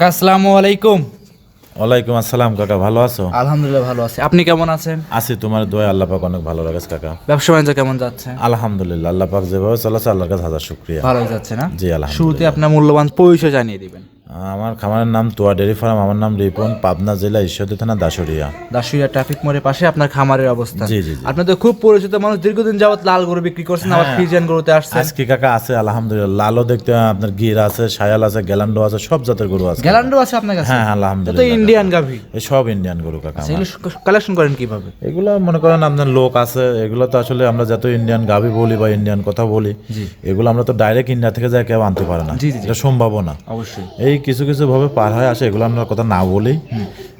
কাকা আসসালামু আলাইকুম। ওয়ালাইকুম আসসালাম কাকা ভালো আছো? আলহামদুলিল্লাহ ভালো আছি। আপনি কেমন আছেন? আছি তোমার দোয়া আল্লাহ পাক অনেক ভালো লাগছে কাকা। ব্যবসা বাণিজ্য কেমন যাচ্ছে? আলহামদুলিল্লাহ আল্লাহ পাক যেভাবে চলেছে আল্লাহর কাছে হাজার শুক্রিয়া। ভালো যাচ্ছে না? জি আলহামদুলিল্লাহ। শুরুতে আপনার মূল্যবান পরিচয় জানিয়ে দিবেন। আমার খামারের নাম তোয়া ডেরি ফার্ম আমার নাম রিপন পাবনা জেলা ঈশ্বরদী থানা দাসুরিয়া। দাসুরিয়া ট্রাফিক মোড়ের পাশে আপনার খামারের অবস্থান জি, জি। আপনি তো খুব পরিচিত মানুষ দীর্ঘদিন যাবত লাল গরু বিক্রি করছেন আবার ফ্রিজিয়ান গরুতে আসছেন। আজকে কাকা আছে আলহামদুলিল্লাহ। লালও দেখতে আপনার গির আছে সায়াল আছে গ্যালান্ডো আছে সব জাতের গরু আছে। গ্যালান্ডো আছে আপনার কাছে? হ্যাঁ আলহামদুলিল্লাহ। তো ইন্ডিয়ান গাভি। এই সব ইন্ডিয়ান গরু কাকা আমার। সেগুলো কালেকশন করেন কীভাবে? এগুলো মনে করেন আপনার লোক আছে এগুলো তো আসলে আমরা যত ইন্ডিয়ান গাভি বলি বা ইন্ডিয়ান কথা বলি এগুলো আমরা তো ডাইরেক্ট ইন্ডিয়া থেকে যাই কেউ আনতে পারে না। এটা সম্ভব না। অবশ্যই। এই কিছু কিছু ভাবে পার হয়ে আসে এগুলো আমরা কথা না বলি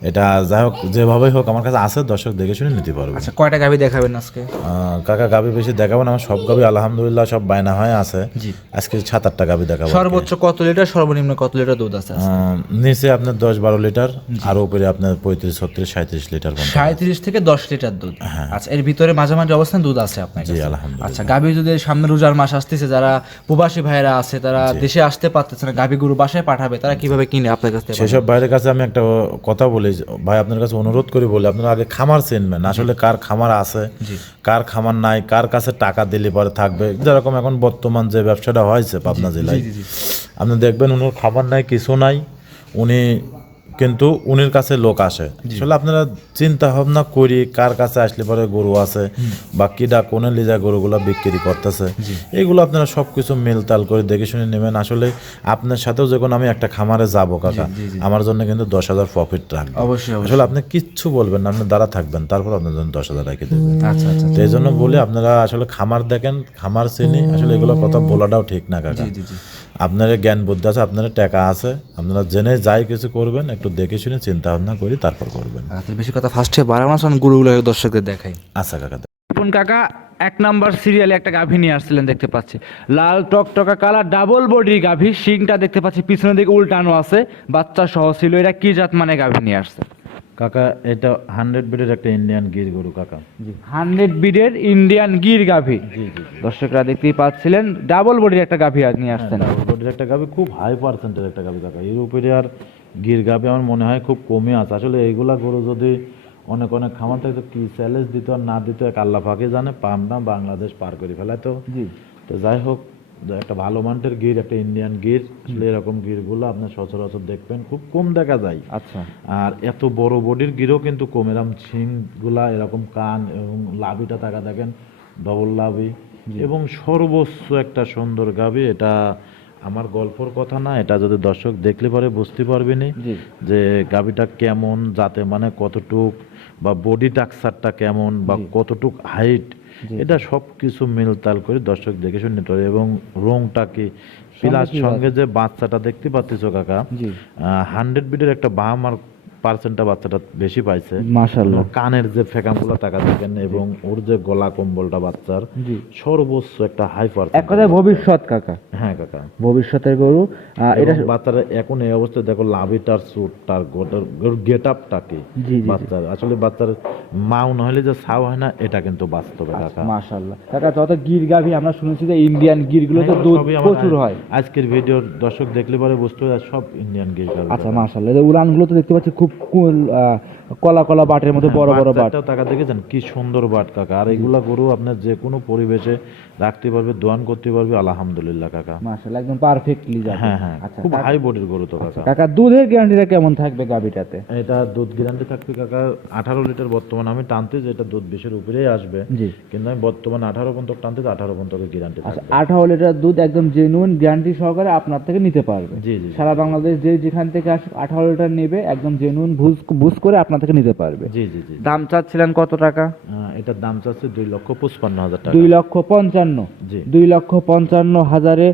এটা যাই হোক যেভাবেই হোক আমার কাছে আছে দর্শক দেখে শুনে নিতে পারবে। আচ্ছা কয়টা গাভি দেখাবেন আজকে? কাকা গাবি বেশি দেখাবেন আমার সব গাবি আলহামদুলিল্লাহ সব বায়না হয়ে আছে। আজকে সাত আটটা গাবি দেখাবো সর্বোচ্চ কত লিটার সর্বনিম্ন কত লিটার দুধ আছে নিচে আপনার দশ বারো লিটার আর উপরে আপনার পঁয়ত্রিশ ছত্রিশ সাঁত্রিশ লিটার। সাঁত্রিশ থেকে দশ লিটার দুধ। আচ্ছা এর ভিতরে মাঝামাঝি অবস্থান দুধ আছে আপনার জি আলহামদুলিল্লাহ। আচ্ছা গাভী যদি সামনে রোজার মাস আসতেছে যারা প্রবাসী ভাইরা আছে তারা দেশে আসতে পারতেছে না গাভী গরু বাসায় পাঠাবে তারা কীভাবে কিনে আপনার কাছে সেসব ভাইয়ের কাছে আমি একটা কথা বলি ভাই আপনার কাছে অনুরোধ করি বলে আপনারা আগে খামার চিনবেন। আসলে কার খামার আছে কার খামার নাই কার কাছে টাকা দিলে পরে থাকবে। যেরকম এখন বর্তমান যে ব্যবসাটা হয়েছে পাবনা জেলায়। আপনি দেখবেন উনার খামার নাই কিছু নাই। উনি কিন্তু উনির কাছে লোক আসে। আসলে আপনারা চিন্তা ভাবনা করি কার কাছে আসলে পরে গরু আছে বা কিডা কোনে লিজা গরুগুলো বিক্রি করতেছে। এগুলো আপনারা সবকিছু মেলতাল করে দেখে শুনে নেবেন। আসলে আপনার সাথেও যখন আমি একটা খামারে যাব কাকা। আমার জন্য কিন্তু দশ হাজার প্রফিট রাখবে। অবশ্যই আসলে আপনি কিচ্ছু বলবেন না আপনি দ্বারা থাকবেন তারপর আপনার জন্য দশ হাজার রেখে দেবেন আচ্ছা আচ্ছা তো এই জন্য বলি আপনারা আসলে খামার দেখেন খামার চিনি আসলে এগুলো কথা বলাটাও ঠিক না কাকা। আপনার জ্ঞান বুদ্ধি আছে আপনার টাকা আছে আপনারা জেনে যাই কিছু করবেন একটু দেখে শুনে চিন্তা ভাবনা করি তারপর করবেন। বেশি কথা ফার্স্টে শোন গরুগুলো দর্শকদের দেখাই। আচ্ছা কাকা রিপন কাকা এক নাম্বার সিরিয়ালে একটা গাভী নিয়ে আসছিলেন দেখতে পাচ্ছি। লাল টকটকা কালার ডাবল বডির গাভী শিংটা দেখতে পাচ্ছি পিছনের দিকে উল্টানো আছে বাচ্চা সহ ছিল এটা কি জাত মানে গাভী নিয়ে আসছে? কাকা এটা হান্ড্রেড বিডের একটা ইন্ডিয়ান গির গরু কাকা। হান্ড্রেড বিডের ইন্ডিয়ান গির গাভী। জি জি দর্শকরা দেখতেই পাচ্ছিলেন ডাবল বডির একটা গাভী নিয়ে আসছেন। বডির একটা গাবি খুব হাই পার্সেন্টের একটা গাবি কাকা। উপরে আর গির গাবি আমার মনে হয় খুব কমে আছে। আসলে এইগুলা গরু যদি অনেক অনেক খামার থাকতো কি চ্যালেঞ্জ দিত আর না দিত এক আল্লাহ ফাঁকে জানে পাবনা বাংলাদেশ পার করে ফেলায় তো। জি। তো যাই হোক একটা ভালো মানটের গির একটা ইন্ডিয়ান গির আসলে এরকম গিরগুলো আপনার সচরাচর দেখবেন খুব কম দেখা যায়। আচ্ছা। আর এত বড় বডির গিরও কিন্তু কম এরকম ছিংগুলা এরকম কান এবং লাভিটা থাকা দেখেন ডবল লাভি। এবং সর্বোচ্চ একটা সুন্দর গাবি এটা আমার গল্পর কথা না এটা যদি দর্শক দেখলে পরে বুঝতে পারবেনি যে গাবিটা কেমন যাতে মানে কতটুক বা বডি টাকচারটা কেমন বা কতটুক হাইট এটা সব কিছু মিলতাল করে দর্শক দেখে শুনে তো এবং রংটা কি প্লাস সঙ্গে যে বাচ্চাটা দেখতে পাচ্ছিস কাকা হান্ড্রেড বিটের একটা বাম আর পার্সেন্টটা বাচ্চাটা বেশি পাইছে। মাশাআল্লাহ। কানের যে ফেকামগুলো টাকা দেখেন এবং ওর যে গলা কম্বলটা বাচ্চার সর্বোচ্চ একটা হাই পার্সেন্ট এক কথায় ভবিষ্যৎ কাকা। হ্যাঁ কাকা। ভবিষ্যতের গরু এটা বাচ্চার এখন এই অবস্থায় দেখো লাভিটার সুট তার গেট আপটা কি। বাচ্চার আসলে বাচ্চার মাও নহলে যে ছাও হয় না এটা কিন্তু বাস্তবে কাকা। মাশাআল্লাহ। কাকা যত গির গাভী আমরা শুনেছি যে ইন্ডিয়ান গিরগুলো তো দুধ প্রচুর হয়। আজকের ভিডিওর দর্শক দেখলে পরে বুঝতে হবে সব ইন্ডিয়ান গির আচ্ছা মাশাআল্লাহ। এই উড়ানগুলো তো দেখতে পাচ্ছি খুব কুল কলা কলা বাটের মধ্যে বড় বড় বাট টাকা দেখেছেন? কি সুন্দর বাট কাকা। আর এগুলা গরু আপনার যে কোনো পরিবেশে রাখতে পারবে দোয়ান করতে পারবে আলহামদুলিল্লাহ কাকা। মাশাআল্লাহ একদম পারফেক্টলি যাবে হ্যাঁ হ্যাঁ আচ্ছা খুব হাই বডির গরু তো কাকা। কাকা দুধের গ্যারান্টিটা কেমন থাকবে গাভীটাতে? এটা দুধ গ্যারান্টি থাকবে কাকা আঠারো লিটার বর্তমান। আমি টানতে যে এটা দুধ বিশের উপরেই আসবে জি। কিন্তু আমি বর্তমানে আঠারো পর্যন্ত টানতে আঠারো পর্যন্ত গ্যারান্টি আচ্ছা থাকবে। আঠারো লিটার দুধ একদম জেনুইন গ্যারান্টি সহকারে আপনার থেকে নিতে পারবে। জি জি সারা বাংলাদেশ যে যেখান থেকে আসুক আঠারো লিটার নেবে একদম জেনুইন বুঝ বুঝ করে আপনার থেকে নিতে পারবে। জি জি জি দাম চাচ্ছিলেন কত টাকা? এটার দাম চাচ্ছে দুই লক্ষ পঁচপান্ন হাজার টাকা। দুই লক্ষ পঞ্চান্ন। জি। দুই লক্ষ পঞ্চান্ন হাজারে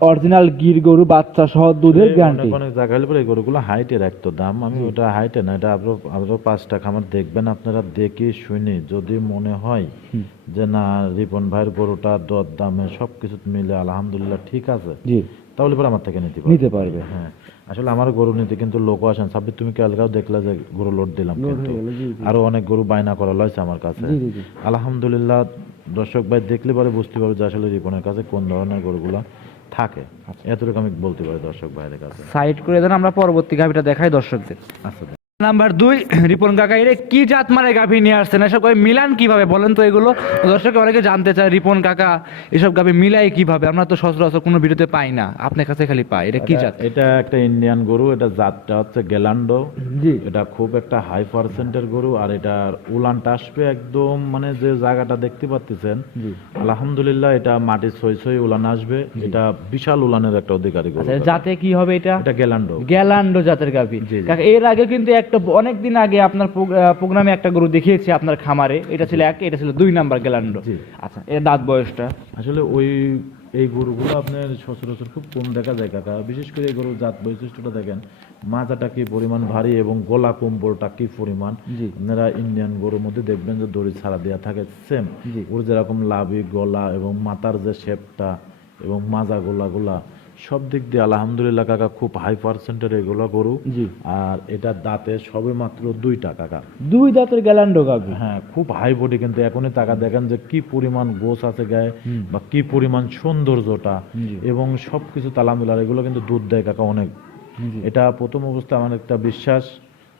অরিজিনাল গির গরু বাচ্চা সহ দুধের গ্যারান্টি অনেক জায়গা হলে পরে এই গরুগুলো হাইটে রাখতো দাম। আমি ওটা হাইটে না এটা আরও আরও পাঁচটা খামার দেখবেন আপনারা দেখে শুনে যদি মনে হয় যে না রিপন ভাইয়ের গরুটা দর দামে সব কিছু মিলে আলহামদুলিল্লাহ ঠিক আছে জি। তাহলে পরে আমার থেকে নিতে পারবে। নিতে পারবে। হ্যাঁ। আসলে আমার গরু নিতে কিন্তু লোক আসেন। সাব্বির তুমি কালকেও দেখলা যে গরু লোড দিলাম কিন্তু? আরও অনেক গরু বায়না করা লয়েছে আমার কাছে। আলহামদুলিল্লাহ দর্শক ভাই দেখলে পরে বুঝতে পারবে যে আসলে রিপনের কাছে কোন ধরনের গরুগুলো থাকে। এতটুকু আমি বলতে পারি দর্শক ভাইদের কাছে। সাইড করে দেন আমরা পরবর্তী গাভিটা দেখাই দর্শকদের। আচ্ছা নাম্বার দুই রিপন কাকা এর কি জাত মানে গাভী নিয়ে আসছেন? এসব গাভী মিলান কীভাবে বলেন তো এগুলো? দর্শক অনেকে জানতে চায় রিপন কাকা এসব গাভী মিলাই কীভাবে? আমরা তো সচরাচর কোনো ভিডিওতে পাই না। আপনার কাছে খালি পাই এটা কি জাত? এটা একটা ইন্ডিয়ান গরু এটা জাতটা হচ্ছে গেলান্ডো। জি। এটা খুব একটা হাই পার্সেন্টের গরু আর এটার উলানটা আসবে একদম মানে যে জায়গাটা দেখতে পাচ্ছেন জি। আলহামদুলিল্লাহ এটা মাটি ছই ছই উলান আসবে। এটা বিশাল উলানের একটা অধিকারী গরু আচ্ছা জাতে কি হবে এটা? এটা গেলান্ডো। গ্যালান্ডো জাতের গাভী। কাকা এর আগে কিন্তু একটা অনেক দিন আগে আপনার প্রোগ্রামে একটা গরু দেখিয়েছি আপনার খামারে। এটা ছিল এক এটা ছিল দুই নাম্বার গ্যালান্ডো। আচ্ছা এর দাঁত বয়সটা? আসলে ওই এই গরুগুলো আপনার সচরাচর খুব কম দেখা যায় কাকা। বিশেষ করে এই গরুর জাত বৈশিষ্ট্যটা দেখেন মাজাটা কি পরিমাণ ভারী এবং গলা কম্বলটা কি পরিমাণ? জি। আপনারা ইন্ডিয়ান গরুর মধ্যে দেখবেন যে দড়ি ছাড়া দেওয়া থাকে সেম। ওর যেরকম লাভি গলা এবং মাথার যে শেপটা এবং মাজা গোলা গোলা সব দিক দিয়ে আলহামদুলিল্লাহ কাকা খুব হাই পার্সেন্টের এগুলো গরু। জি। আর এটা দাঁতে সবে মাত্র দুইটা কাকা। দুই দাঁতের গ্যালান্ডো গাভী হ্যাঁ খুব হাই বডি কিন্তু এখনই টাকা দেখেন যে কি পরিমাণ গোছ আছে গায়ে বা কি পরিমাণ সৌন্দর্যটা। এবং সবকিছু তালামিলার এগুলো কিন্তু দুধ দেয় কাকা অনেক। এটা প্রথম অবস্থা আমার একটা বিশ্বাস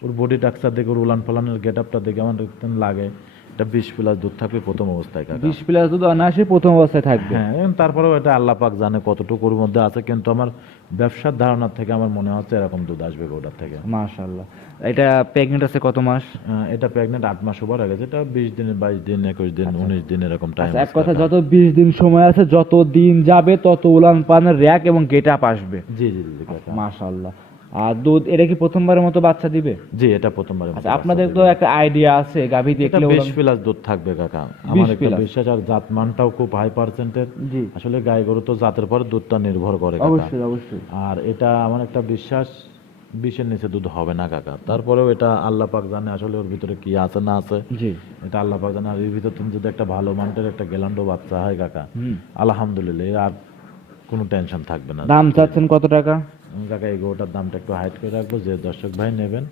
ওর বডি টাক্সার দেখে ওর উলান ফালানের গেট আপটা দেখে আমার লাগে। এটা বিশ প্লাস দুধ থাকবে প্রথম অবস্থায় কাকা। বিশ প্লাস দুধ অনায়াসে প্রথম অবস্থায় থাকবে। হ্যাঁ তারপরেও এটা আল্লাহ পাক জানে কতটুকুর মধ্যে আছে কিন্তু আমার ব্যবসার থেকে আমার মনে হচ্ছে এরকম দুধ আসবে ওটার থেকে। মাশাল্লাহ এটা প্রেগনেন্ট আছে কত মাস? এটা প্রেগনেন্ট আট মাস ওভার হয়ে গেছে এটা বিশ দিন বাইশ দিন একুশ দিন উনিশ দিন এরকম টাইম আচ্ছা, এক কথা যত বিশ দিন সময় আছে যত দিন যাবে তত উলান পানের র্যাক এবং গেট আপ আসবে। জি জি জি মাশাল্লাহ আর দুধ এটা কি প্রথমবারের মতো বাচ্চা দিবে? জি এটা প্রথমবার আচ্ছা আপনাদের তো একটা আইডিয়া আছে গাভী দেখলে প্লাস দুধ থাকবে কাকা। আমার একটা বিশ্বাস আর জাত মানটাও খুব হাই পার্সেন্টের জি। আসলে গাই গরু তো জাতের পরে দুধটা নির্ভর করে কাকা। অবশ্যই অবশ্যই। আর এটা আমার একটা বিশ্বাস বিশের নিচে দুধ হবে না কাকা। তারপরেও এটা আল্লাহ পাক জানে আসলে ওর ভিতরে কি আছে না আছে। এটা আল্লাহ পাক জানে আর এর ভিতর তুমি যদি একটা ভালো মানের একটা গেলান্ডো বাচ্চা হয় কাকা হুম। আলহামদুলিল্লাহ আর কোনো টেনশন থাকবে না। দাম চাচ্ছেন কত টাকা? কাকা এই গরুটার দামটা একটু হাইট করে রাখব। যে দর্শক ভাই নেবেন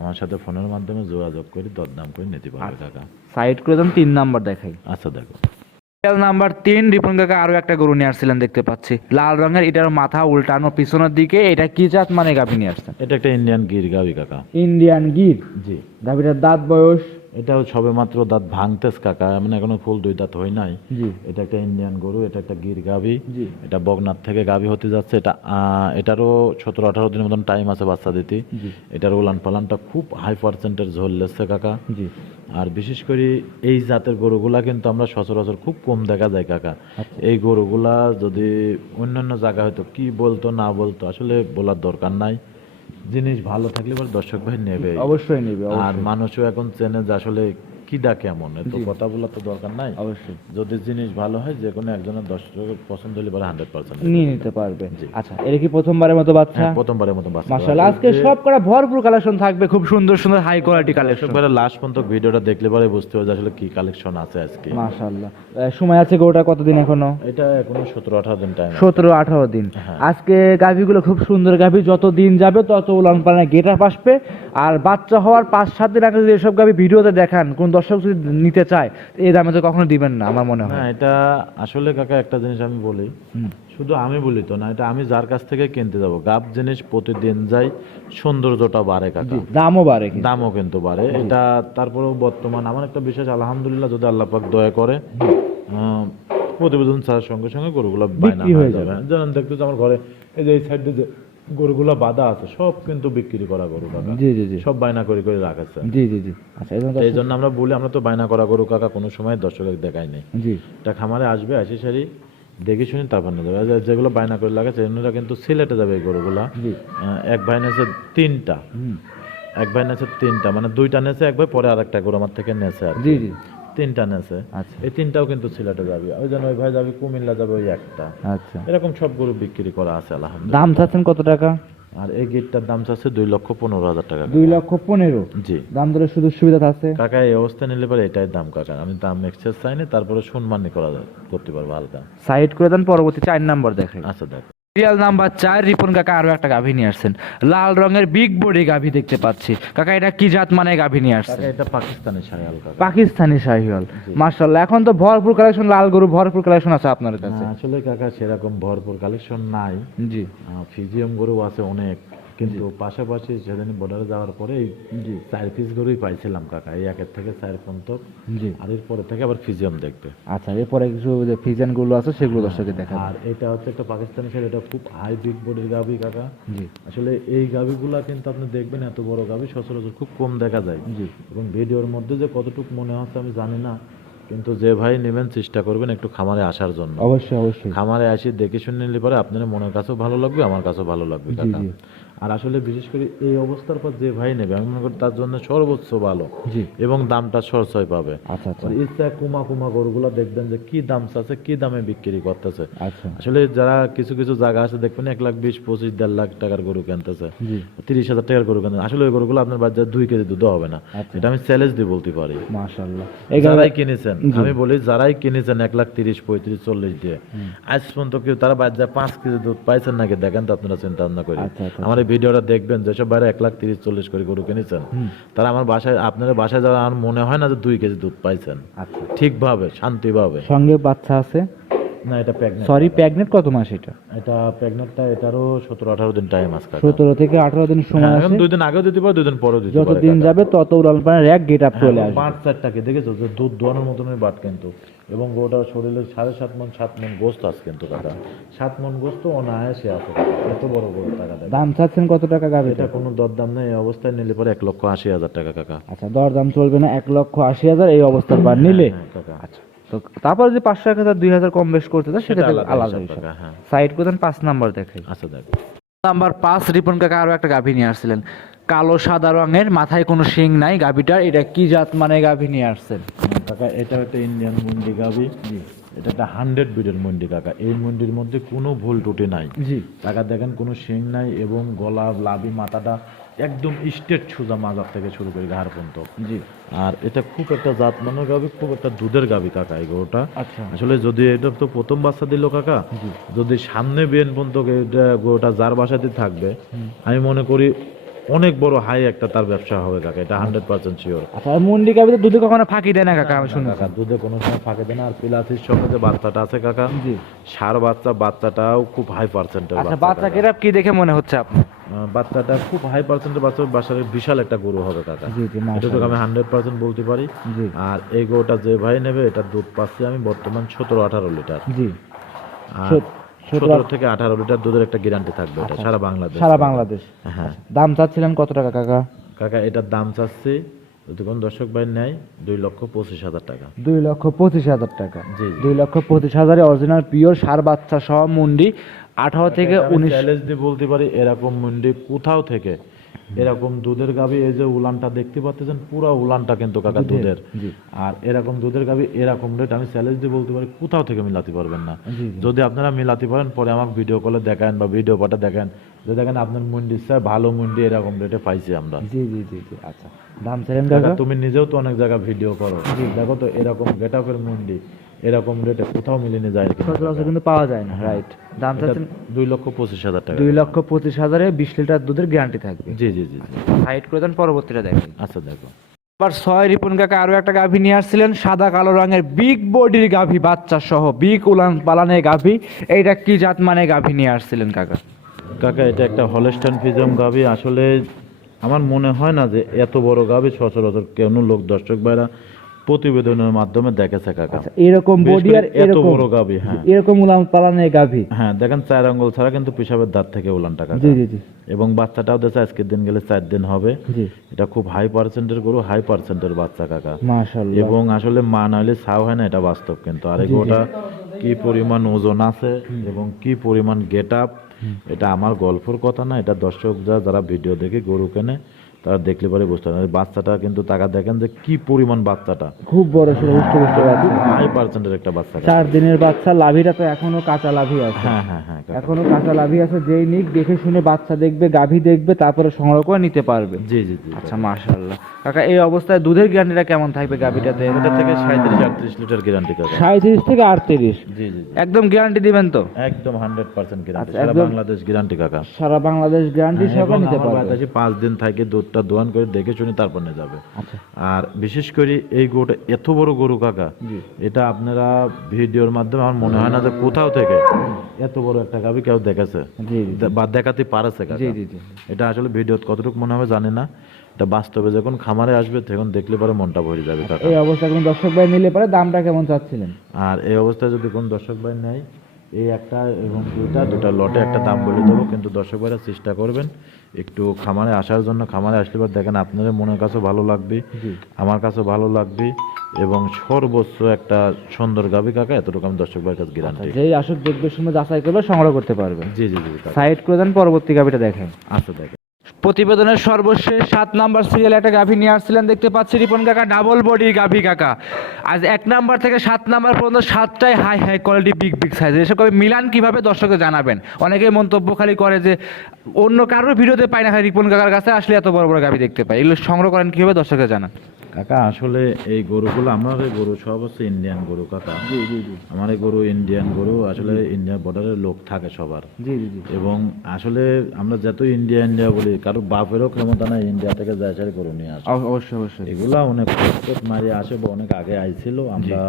আমার সাথে ফোনের মাধ্যমে যোগাযোগ করে দরদাম করে নিতে পারবে কাকা। সাইড করে দেন তিন নাম্বার দেখাই। আচ্ছা দেখো। নাম্বার তিন রিপন কাকা আরও একটা গরু নিয়ে আসছিলেন দেখতে পাচ্ছি। লাল রঙের এটার মাথা উল্টানো পিছনের দিকে এটা কি জাত মানে গাভী নিয়ে আসছেন? এটা একটা ইন্ডিয়ান গির গাবি কাকা। ইন্ডিয়ান গির? জি। গাভীটার দাঁত বয়স? এটাও সবে মাত্র দাঁত ভাঙতেস কাকা। মানে এখনও ফুল দুই দাঁত হয় নাই। এটা একটা ইন্ডিয়ান গরু এটা একটা গির জি। এটা বগনাথ থেকে গাবি হতে যাচ্ছে। এটা এটারও সতেরো আঠারো দিনের মতন টাইম আছে বাচ্চা দিতে। এটার উলান পালানটা খুব হাই পার্সেন্টের ঝোল লেসছে কাকা। জি। আর বিশেষ করে এই জাতের গরুগুলা কিন্তু আমরা সচরাচর খুব কম দেখা যায় কাকা। আচ্ছা। এই গরুগুলা যদি অন্যান্য জায়গা হয়তো কি বলতো না বলতো আসলে বলার দরকার নাই। জিনিস ভালো থাকলে এবার দর্শক ভাই নেবে অবশ্যই নেবে আর মানুষও এখন চেনে যে আসলে কিডা কেমন? এত কথা বলার তো দরকার নাই। অবশ্যই। যদি জিনিস ভালো হয় যে কোনো একজনের দর্শকের পছন্দ হলে পরে হান্ড্রেড পার্সেন্ট নিয়ে নিতে পারবে। আচ্ছা এটা কি প্রথমবারের মতো বাচ্চা? প্রথমবারের মতো বাচ্চা। মাশাআল্লাহ আজকে সব করা ভরপুর কালেকশন থাকবে খুব সুন্দর সুন্দর হাই কোয়ালিটি কালেকশন দর্শকবারে লাস্ট পর্যন্ত ভিডিওটা দেখলে পরে বুঝতে হবে আসলে কি কালেকশন আছে আজকে। মাশাআল্লাহ। সময় আছে গরুটা কতদিন এখনও? এটা এখনও সতেরো আঠারো দিন টাইম সতেরো আঠারো দিন। হ্যাঁ। আজকে গাভীগুলো খুব সুন্দর গাভী যত দিন যাবে তত উলান পালানে গেট আপ আসবে। আর বাচ্চা হওয়ার পাঁচ সাত দিন আগে যদি এসব গাভী ভিডিওতে দেখান কোন দর্শক যদি নিতে চায় এই দামে তো কখনো দিবেন না আমার মনে না হয় এটা আসলে কাকা একটা জিনিস আমি বলি। শুধু আমি বলি তো না এটা আমি যার কাছ থেকে কিনতে যাব। গাব জিনিস প্রতিদিন যাই সৌন্দর্যটা বাড়ে কাকা। দামও বাড়ে দামও কিন্তু বাড়ে। এটা তারপরেও বর্তমান আমার একটা বিশেষ আলহামদুলিল্লাহ যদি আল্লাহ পাক দয়া করে প্রতিবেদন ছাড়ার সঙ্গে সঙ্গে গরুগুলো বায়না হয়ে হয়ে যাবে। যেমন দেখতেছো আমার ঘরে এই যে এই সাইডে গরুগুলো বাঁধা আছে সব কিন্তু বিক্রি করা গরু কাকা। জি জি জি। সব বায়না করে করে রাখাছে জি জি জি। আচ্ছা এই জন্য আমরা বলি আমরা তো বায়না করা গরু কাকা কোনো সময় দর্শকের দেখাই নেই। জি। এটা খামারে আসবে আসি সারি দেখে শুনি তারপর নিয়ে যাবে। যেগুলো বায়না করে লাগাচ্ছে এগুলো কিন্তু সিলেটে যাবে এই গরুগুলা। জি। এক ভাই নেছে তিনটা। হুম। এক ভাই নেছে তিনটা মানে দুইটা নেছে এক ভাই পরে আর একটা গরু আমার থেকে নেছে আর জি জি। তিনটা নেছে। আচ্ছা। এই তিনটাও কিন্তু সিলেটে যাবে ওই জন্য ওই ভাই যাবে কুমিল্লা যাবে ওই একটা। আচ্ছা। এরকম সব গরু বিক্রি করা আছে আলহামদুলিল্লাহ। দাম চাচ্ছেন কত টাকা? আর এই গেটটার দাম চাচ্ছে দুই লক্ষ পনেরো হাজার টাকা দুই লক্ষ পনেরো? জি। দাম ধরে শুধু সুবিধা আছে? কাকা এই অবস্থা নিলে পরে এটাই দাম কাকা। আমি দাম এক্সচেঞ্জ চাইনি তারপরে সম্মানই করা করতে পারব হালকা সাইড করে দেন পরবর্তী চার নাম্বার দেখেন আচ্ছা দেখো। সিরিয়াল নাম্বার চার রিপন কাকা আরও একটা গাভী নিয়ে আসছেন। লাল রঙের বিগ বডি গাভী দেখতে পাচ্ছি। কাকা এটা কি জাত মানে গাভী নিয়ে আসছে এটা পাকিস্তানি শাহিওয়াল পাকিস্তানি শাহিওয়াল। মার্শাল্লাহ এখন তো ভরপুর কালেকশন লাল গরু ভরপুর কালেকশন আছে আপনার কাছে। আসলে কাকা সেরকম ভরপুর কালেকশন নাই। জি। ফিজিয়াম গরু আছে অনেক। কিন্তু পাশাপাশি সেদিন বর্ডারে যাওয়ার পরে এই চার পিস গরুই পাইছিলাম কাকা এই একের থেকে চার পর্যন্ত। জি। আর এরপরে থেকে আবার ফিজিয়াম দেখবে। আচ্ছা এরপরে কিছু যে ফিজেনগুলো আছে সেগুলো দর্শকে দেখা আর এটা হচ্ছে একটা পাকিস্তানি শাড়ি এটা খুব হাই বিগ বডির গাভি কাকা। জি। আসলে এই গাভিগুলা কিন্তু আপনি দেখবেন এত বড় গাভি সচরাচর খুব কম দেখা যায়। জি। এবং ভিডিওর মধ্যে যে কতটুকু মনে হচ্ছে আমি জানি না কিন্তু যে ভাই নেবেন চেষ্টা করবেন একটু খামারে আসার জন্য। অবশ্যই অবশ্যই। খামারে আসি দেখে শুনে নিলে পরে আপনার মনের কাছেও ভালো লাগবে আমার কাছেও ভালো লাগবে জি, কাকা। জি। আর আসলে বিশেষ করে এই অবস্থার পর যে ভাই নেবে আমি মনে করি তার জন্য সর্বোচ্চ ভালো। এবং দামটা সরসয় পাবে। আচ্ছা আচ্ছা। ইচ্ছা কুমা কুমা গরুগুলা দেখবেন যে কি দাম চাচ্ছে কি দামে বিক্রি করতেছে। আচ্ছা। আসলে যারা কিছু কিছু জায়গা আছে দেখবেন এক লাখ বিশ পঁচিশ দেড় লাখ টাকার গরু কিনতেছে। তিরিশ হাজার টাকার গরু কিনতেছে। আসলে ওই গরুগুলো আপনার বাজার দুই কেজি দুধ হবে না। আচ্ছা। এটা আমি চ্যালেঞ্জ দিয়ে বলতে পারি। যারাই কিনেছেন আমি বলি যারাই কিনেছেন এক লাখ তিরিশ পঁয়ত্রিশ চল্লিশ দিয়ে আজ পর্যন্ত কেউ তারা বাজার পাঁচ কেজি দুধ পাইছেন নাকি দেখেন তো আপনারা চিন্তা ভাবনা করে আমার ভিডিওটা দেখবেন যেসব বাইরে এক লাখ তিরিশ চল্লিশ করে গরু কিনেছেন তারা আমার বাসায় আপনাদের বাসায় যারা আমার মনে হয় না যে দুই কেজি দুধ পাইছেন। আচ্ছা। ঠিকভাবে শান্তিভাবে। সঙ্গে বাচ্চা আছে? না এটা প্রেগনেন্ট সরি প্রেগনেন্ট কত মাস এটা? এটা প্রেগনেন্টটা এটারও সতেরো আঠারো দিন টাইম আছে কাকা। সতেরো থেকে আঠারো দিন সময় হ্যাঁ, আছে। দুই দিন আগেও দিতে পারে দুই দিন পরেও দিতে যত দিন যাবে তত উড়াল পানের এক গেট আপ চলে আসবে। পাঁচ চারটাকে দেখেছ? যে দুধ দোয়ানোর মতনই বাট কিন্তু। এবং গোটা শরীরে সাড়ে সাত মন সাত মন গোস্ত আছে কিন্তু কাকা। সাত মন গোস্ত অনায়াসে আছে এত বড় গরু টাকা দাম চাচ্ছেন কত টাকা গাভী এটা কোনো দরদাম নেই এই অবস্থায় নিলে পরে এক লক্ষ আশি হাজার টাকা কাকা। আচ্ছা দর দাম চলবে না এক লক্ষ আশি হাজার এই অবস্থার পর নিলে? হ্যাঁ, কাকা। আচ্ছা তো তারপর যে পাঁচশো এক হাজার দুই হাজার কম বেশ করতে চায় সেটা আলাদা বিষয় হ্যাঁ। সাইড করতেন পাঁচ নাম্বার দেখাই। আচ্ছা দেখো। নাম্বার পাঁচ রিপন কাকা আরও একটা গাভী নিয়ে আসছিলেন। কালো সাদা রঙের মাথায় কোনো শিং নাই গাভীটার এটা কি জাত মানে গাভী নিয়ে আসছেন? হ্যাঁ, কাকা এটা একটা ইন্ডিয়ান মুন্ডি গাবি এটা একটা হান্ড্রেড বিডের মুন্ডি কাকা। এই মুন্ডির মধ্যে কোনো ভুল টুটি নাই। জি। টাকা দেখেন কোনো শিং নাই এবং গলা লাভি মাথাটা একদম স্টেট সোজা মাজার থেকে শুরু করি ঘাড় পর্যন্ত। জি। আর এটা খুব একটা জাত মানের গাবি খুব একটা দুধের গাবি কাকা এই গরুটা। আচ্ছা। আসলে যদি এটা তো প্রথম বাচ্চা দিল কাকা যদি সামনে বেন পর্যন্ত এটা গরুটা যার বাসাতে থাকবে আমি মনে করি অনেক বড় হাই একটা তার ব্যবসা হবে কাকা এটা হান্ড্রেড পার্সেন্ট শিওর আচ্ছা মুন্ডি গাভীতে দুধে কখনো ফাঁকি দেয় না কাকা আমি শুনি। কাকা দুধে কোনো সময় ফাঁকে দেয় না আর পিলাসির সঙ্গে যে বাচ্চাটা আছে কাকা জি। সার বাচ্চা বাচ্চাটাও খুব হাই পার্সেন্টের আচ্ছা বাচ্চা কেরাপ কি দেখে মনে হচ্ছে আপনার বাচ্চাটা খুব হাই পার্সেন্টের বাচ্চা বাসার বিশাল একটা গরু হবে কাকা। জি জি এটা তো আমি হান্ড্রেড পার্সেন্ট বলতে পারি। জি। আর এই গরুটা যে ভাই নেবে এটা দুধ পাচ্ছি আমি বর্তমান সতেরো আঠারো লিটার। জি। আর সতেরো- থেকে আঠারো লিটার দুধের একটা গ্যারান্টি থাকবে এটা সারা বাংলাদেশ। সারা বাংলাদেশ। হ্যাঁ। দাম চাচ্ছিলেন কত টাকা কাকা? কাকা এটার দাম চাচ্ছি যদি কোনো দর্শক ভাই নেয় দুই লক্ষ পঁচিশ হাজার টাকা। দুই লক্ষ পঁচিশ হাজার টাকা। জি। দুই লক্ষ পঁচিশ হাজারে অরিজিনাল পিওর সার বাচ্চা সহ মুন্ডি আঠারো থেকে উনিশ বলতে পারি এরকম মুন্ডি কোথাও থেকে এরকম দুধের গাবি এই যে উলানটা দেখতে পাচ্ছেন পুরো উলানটা কিন্তু কাকা দুধের আর এরকম দুধের গাবি এরকম রেট আমি চ্যালেঞ্জ দিয়ে বলতে পারি কোথাও থেকে মিলাতে পারবেন না। যদি আপনারা মিলাতে পারেন পরে আমাকে ভিডিও কলে দেখান বা ভিডিও পাঠা দেখেন। যে দেখেন আপনার মুন্ডির স্যার ভালো মুন্ডি এরকম রেটে পাইছি আমরা। জি জি জি জি আচ্ছা। দাম কাকা তুমি নিজেও তো অনেক জায়গায় ভিডিও করো। দেখো তো এরকম গেটাপের মুন্ডি। এরকম রেটে কোথাও মিলিয়ে যায় কিন্তু সচরাচর কিন্তু পাওয়া যায় না। রাইট দাম এটা চাচ্ছেন দুই লক্ষ পঁচিশ হাজার টাকা। দুই লক্ষ পঁচিশ হাজারে বিশ লিটার দুধের গ্যারান্টি থাকবে। জি জি জি। সাইড করে দেন পরবর্তীটা দেখেন। আচ্ছা দেখো। আবার ছয় রিপন কাকা আরও একটা গাভী নিয়ে আসছিলেন সাদা কালো রঙের বিগ বডির গাভী বাচ্চা সহ বিগ উলান পালানের গাভী। এইটা কি জাত মানে গাভী নিয়ে আসছিলেন কাকা? কাকা এটা একটা হলস্টাইন ফিজম গাভী। আসলে আমার মনে হয় না যে এত বড় গাভী সচরাচর কেন লোক দর্শক ভাইরা প্রতিবেদনের মাধ্যমে দেখেছে কাকা। আচ্ছা এরকম বডি আর এত এরকম বড় গাবি হ্যাঁ। এরকম উলান পালানের গাভী। হ্যাঁ দেখেন চার আঙ্গুল ছাড়া কিন্তু পিসাবের দাঁত থেকে উলান টাকা জি জি এবং বাচ্চাটাও দেশে আজকের দিন গেলে চার দিন হবে। জি। এটা খুব হাই পার্সেন্টের গরু হাই পার্সেন্টের বাচ্চা কাকা। মাশাআল্লাহ। এবং আসলে মা নাহলে ছাও হয় না এটা বাস্তব কিন্তু। আর গরুটা কি পরিমাণ ওজন আছে এবং কি পরিমাণ গেট আপ এটা আমার গল্পের কথা না এটা দর্শক যারা ভিডিও দেখে গরু কেনে তারা দেখলে পরে বুঝতে পারেন বাচ্চাটা কিন্তু টাকা দেখেন যে কি পরিমাণ বাচ্চাটা। খুব বড় সড়ো হুষ্ট হাই পার্সেন্টের একটা বাচ্চা চার দিনের বাচ্চা লাভিটা তো এখনও কাঁচা লাভি আছে। হ্যাঁ হ্যাঁ হ্যাঁ এখনও কাঁচা লাভি আছে যেই নিক দেখে শুনে বাচ্চা দেখবে গাভী দেখবে তারপরে সংগ্রহ করে নিতে পারবে। জি জি জি আচ্ছা মাশাআল্লাহ। কাকা এই অবস্থায় দুধের গ্যারান্টিটা কেমন থাকবে গাভীটাতে? এটা থেকে সাঁত্রিশ আটত্রিশ লিটার গ্যারান্টি কাকা। সাঁত্রিশ থেকে আটত্রিশ? জি জি একদম গ্যারান্টি দিবেন তো? একদম হান্ড্রেড পার্সেন্ট গ্যারান্টি আচ্ছা, সারা বাংলাদেশ গ্যারান্টি কাকা। সারা বাংলাদেশ গ্যারান্টি সহকারে নিতে পারবে। বাতাসে পাঁচ দিন থাকে দুধটা দোয়ান করে দেখে শুনে তারপর নিয়ে যাবে। আচ্ছা। আর বিশেষ করে এই গরুটা এত বড় গরু কাকা এটা আপনারা ভিডিওর মাধ্যমে আমার মনে হয় না যে কোথাও থেকে এত বড় একটা গাবি কেউ দেখেছে বা দেখাতে পারেছে এটা আসলে ভিডিওত কতটুকু মনে হবে জানি না এটা বাস্তবে যখন খামারে আসবে তখন দেখলে পরে মনটা ভরে যাবে এই অবস্থায় কোনো দর্শক ভাই নিলে পরে দামটা কেমন চাচ্ছিলেন? আর এই অবস্থায় যদি কোন দর্শক ভাই নেয় এই একটা এবং দুইটা দুটা লটে একটা দাম বলে দেবো কিন্তু দর্শক ভাইরা চেষ্টা করবেন একটু খামারে আসার জন্য। খামারে আসলে পর দেখেন আপনাদের মনের কাছেও ভালো লাগবে আমার কাছেও ভালো লাগবে এবং সর্বোচ্চ একটা সুন্দর গাবি কাকা এতটুকু আমি দর্শক ভাইয়ের কাছে গ্যারান্টি যেই আসুক দেখবে শুনে যাচাই করবে সংগ্রহ করতে পারবে। জি জি জি সাইড করে দেন পরবর্তী গাবিটা দেখেন। আচ্ছা দেখেন। প্রতিবেদনের সর্বশেষ সাত নাম্বার সিরিয়াল একটা গাভী নিয়ে আসছিলেন, দেখতে পাচ্ছি রিপন কাকা ডাবল বডি গাভী কাকা। আজ এক নাম্বার থেকে সাত নাম্বার পর্যন্ত সাতটাই high high quality big big size এসব কবে মিলান কীভাবে দর্শকে জানাবেন? অনেকেই মন্তব্য খালি করে যে, অন্য কারোর ভিডিওতে পাই না রিপন কাকার কাছে, আসলে এত বড় বড় গাভী দেখতে পাই। এগুলো সংগ্রহ করেন কীভাবে দর্শকে জানান? কাকা আসলে এই গরুগুলো আমার গরু সব হচ্ছে ইন্ডিয়ান গরু কাকা। আমার গরু ইন্ডিয়ান গরু আসলে ইন্ডিয়ান বর্ডারের লোক থাকে সবার। জি জি জি। এবং আসলে আমরা যত ইন্ডিয়া ইন্ডিয়া বলি কারও বাপেরও ক্ষমতা নাই ইন্ডিয়া থেকে যায় গরু নিয়ে আসে অবশ্যই অবশ্যই। এগুলা অনেক মারি আসে বা অনেক আগে আইছিল আমরা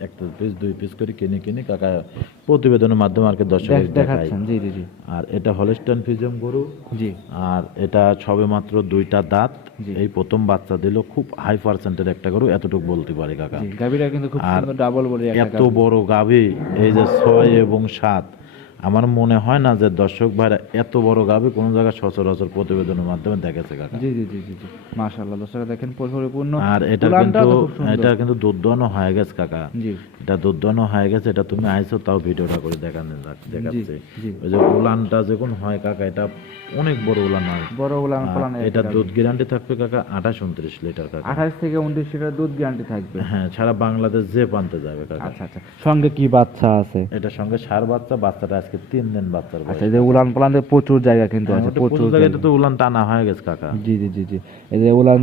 একটা পিস দুই পিস করে কিনে কিনে কাকা প্রতিবেদনের মাধ্যমে আর কি দর্শক দেখ- দেখাচ্ছেন জি জি জি। আর এটা হলস্টাইন ফিজম গরু। জি। আর এটা সবে মাত্র দুইটা দাঁত। এই প্রথম বাচ্চা দিল খুব হাই পার্সেন্টের একটা গরু এতটুকু বলতে পারি কাকা। গাভীরা কিন্তু খুব সুন্দর ডাবল বলে একটা এত বড় গাভী এই যে ছয় এবং সাত। আমার মনে হয় না যে দর্শক ভাইরা এত বড় গাভী কোনো জায়গায় সচরাচর প্রতিবেদনের মাধ্যমে দেখেছে কাকা। জি জি জি জি জি। মাশাআল্লাহ দর্শক দেখেন পরিপূর্ণ আর এটা কিন্তু। এটা কিন্তু দুধ দোয়ানো হয়ে গেছে কাকা। জি। এটা দুধ দোয়ানো হয়ে গেছে এটা তুমি আইছো তাও ভিডিওটা করে দেখানো দেখাচ্ছে। জি। ওই যে উলানটা যখন হয় কাকা এটা অনেক বড় উলান হয়। বড় উলান ফলানো এটা দুধ গ্যারান্টি থাকবে কাকা আঠাশ উনত্রিশ লিটার কাকা। আঠাশ থেকে উনত্রিশ লিটার দুধ গ্যারান্টি থাকবে। হ্যাঁ সারা বাংলাদেশ যে পানতে যাবে কাকা। আচ্ছা আচ্ছা। সঙ্গে কি বাচ্চা আছে? এটার সঙ্গে সার বাচ্চা বাচ্চাটা আজকে তিন দিন বাচ্চার আচ্ছা এই যে উলান পালানতে প্রচুর জায়গা কিন্তু হ্যাঁ, আছে প্রচুর প্রচুর জায়গায় জায়গা। তো উলান টানা হয়ে গেছে কাকা। জি জি জি জি। এই যে উলান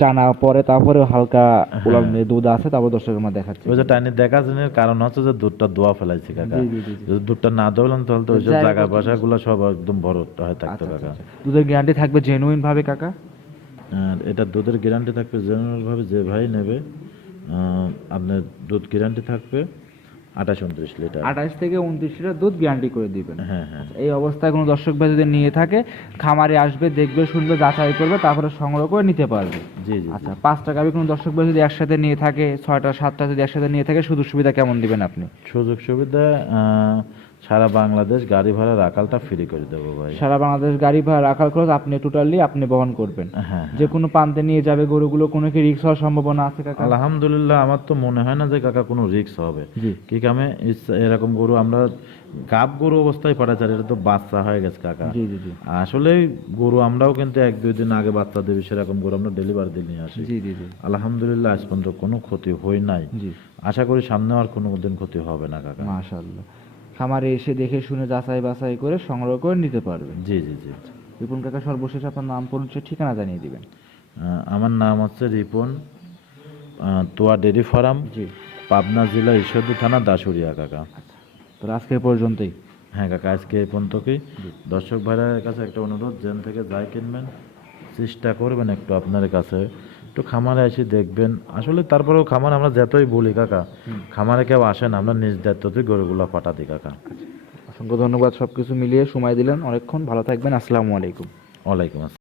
টানা পরে তারপরে হালকা উলান দুধ আছে তারপর দর্শকের মধ্যে দেখাচ্ছে। ওই যে টাইনি দেখাশোনার কারণ হচ্ছে যে দুধটা দোয়া ফেলাইছি কাকা। যদি দুধটা না দোয়ালাম তাহলে তো ওই যে জায়গা বাসাগুলো সব একদম বড় হয়ে থাকতো আচ্ছা, কাকা। আচ্ছা, আচ্ছা। দুধের গ্যারান্টি থাকবে জেনুইন ভাবে কাকা? আর এটা দুধের গ্যারান্টি থাকবে জেনুইন ভাবে যে ভাই নেবে আপনার দুধ গ্যারান্টি থাকবে। আঠাশ উনত্রিশ লিটার। আঠাশ থেকে উনত্রিশ লিটার দুধ গ্যারান্টি করে দিবেন। হ্যাঁ হ্যাঁ। এই অবস্থায় কোনো দর্শক ভাই যদি নিয়ে থাকে খামারে আসবে দেখবে শুনবে যাচাই করবে তারপরে সংগ্রহ করে নিতে পারবে। জি জি আচ্ছা পাঁচ টাকা কোনো দর্শক ভাই যদি একসাথে নিয়ে থাকে ছয়টা সাতটা যদি একসাথে নিয়ে থাকে সুযোগ সুবিধা কেমন দিবেন আপনি? সুযোগ সুবিধা সারা বাংলাদেশ গাড়ি ভাড়া রাখালটা ফ্রি করে দেবো ভাই। সারা বাংলাদেশ গাড়ি ভাড়া রাখার খরচ আপনি টোটালি আপনি বহন করবেন। হ্যাঁ যে কোনো প্রান্তে নিয়ে যাবে গরুগুলো কোনো কি রিক্স হওয়ার সম্ভাবনা আছে কাকা? আলহামদুলিল্লাহ আমার তো মনে হয় না যে কাকা কোনো রিস্ক হবে। কি কামে এরকম গরু আমরা গাব গরু অবস্থায় পাঠাচ্ছি আর এটা তো বাচ্চা হয়ে গেছে কাকা। জি জি জি। আসলে গরু আমরাও কিন্তু এক দুই দিন আগে বাচ্চা দেবে সেরকম গরু আমরা ডেলিভারি দিয়ে নিয়ে আসি। আলহামদুলিল্লাহ আজ পর্যন্ত কোনো ক্ষতি হয় নাই। জি। আশা করি সামনে আর কোনো দিন ক্ষতি হবে না কাকা। মাশাআল্লাহ। খামারে এসে দেখে শুনে যাচাই বাছাই করে সংগ্রহ করে নিতে পারবেন। জি জি জি রিপন কাকা সর্বশেষ আপনার নাম পরিচয় ঠিকানা জানিয়ে দিবেন। আমার নাম হচ্ছে রিপন তোয়া ডেরি ফার্ম জি। পাবনা জেলা ঈশ্বরদী থানা দাসুরিয়া কাকা। তাহলে আজকে পর্যন্তই। হ্যাঁ কাকা আজকে এই পর্যন্তই। দর্শক ভাইয়ের কাছে একটা অনুরোধ যেন থেকে যাই কিনবেন চেষ্টা করবেন একটু আপনার কাছে একটু খামারে এসে দেখবেন। আসলে তারপরেও খামার আমরা যতই বলি কাকা খামারে কেউ আসেন আমরা নিজ দায়িত্বতেই গরুগুলো পাঠাতে কাকা। অসংখ্য ধন্যবাদ সবকিছু মিলিয়ে সময় দিলেন। অনেকক্ষণ ভালো থাকবেন। আসসালামু আলাইকুম। ওয়ালাইকুম আসসালাম।